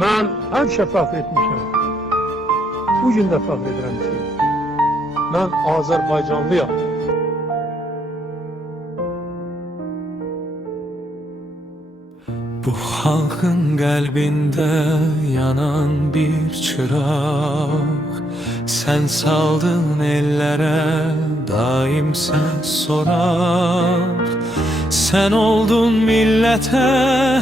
Mən həmişə fəxr etmişəm. Bu gün də fəxr edirəm ki, mən Azərbaycanlıyam. Bu halkın qəlbində yanan bir çıraq, sən saldın ellərə daim sən sorar. Sən oldun millətə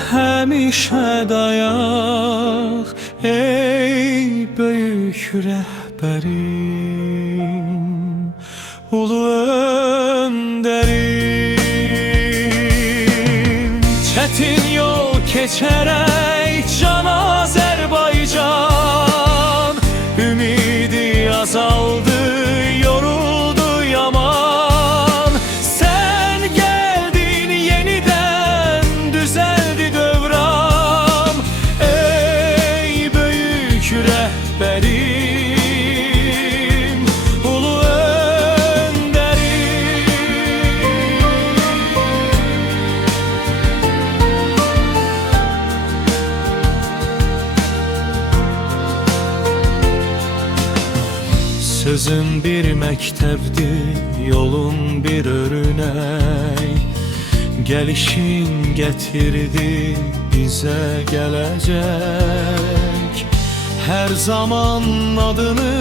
həmişə dayaq, ey böyük rəhbərim, ulu öndərim. Çətin yol keçərək can Azərbaycan, ümidi azaldı, yoruldu yaman. Sən gəldin yenidən düzəldi dövran, ey böyük rəhbərim, ulu sözün bir məktəbdir, yolun bir örnək. Gəlişin gətirdi bizə gələcək. Hər zaman adını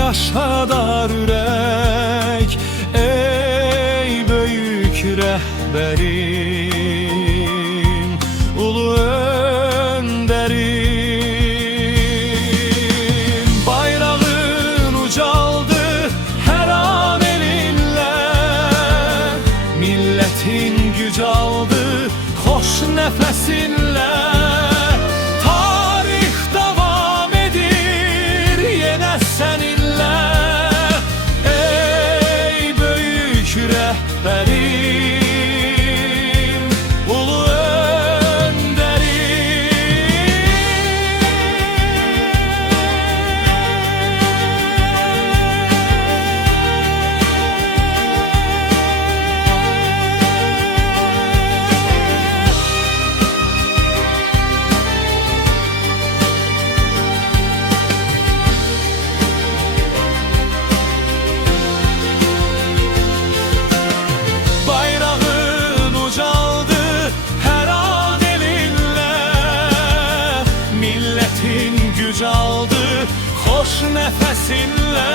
yaşadar ürək, ey böyük rəhbərim, ulu öndərim. Güc aldı xoş nəfəsinlə, tarix davam edir yenə səninlə, ey böyük rəhbərim, ulu güc aldı xoş nəfəsinlə,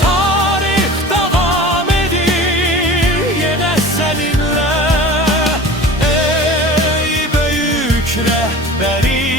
tarix davam edir yenə səninlə, ey böyük rəhbərim.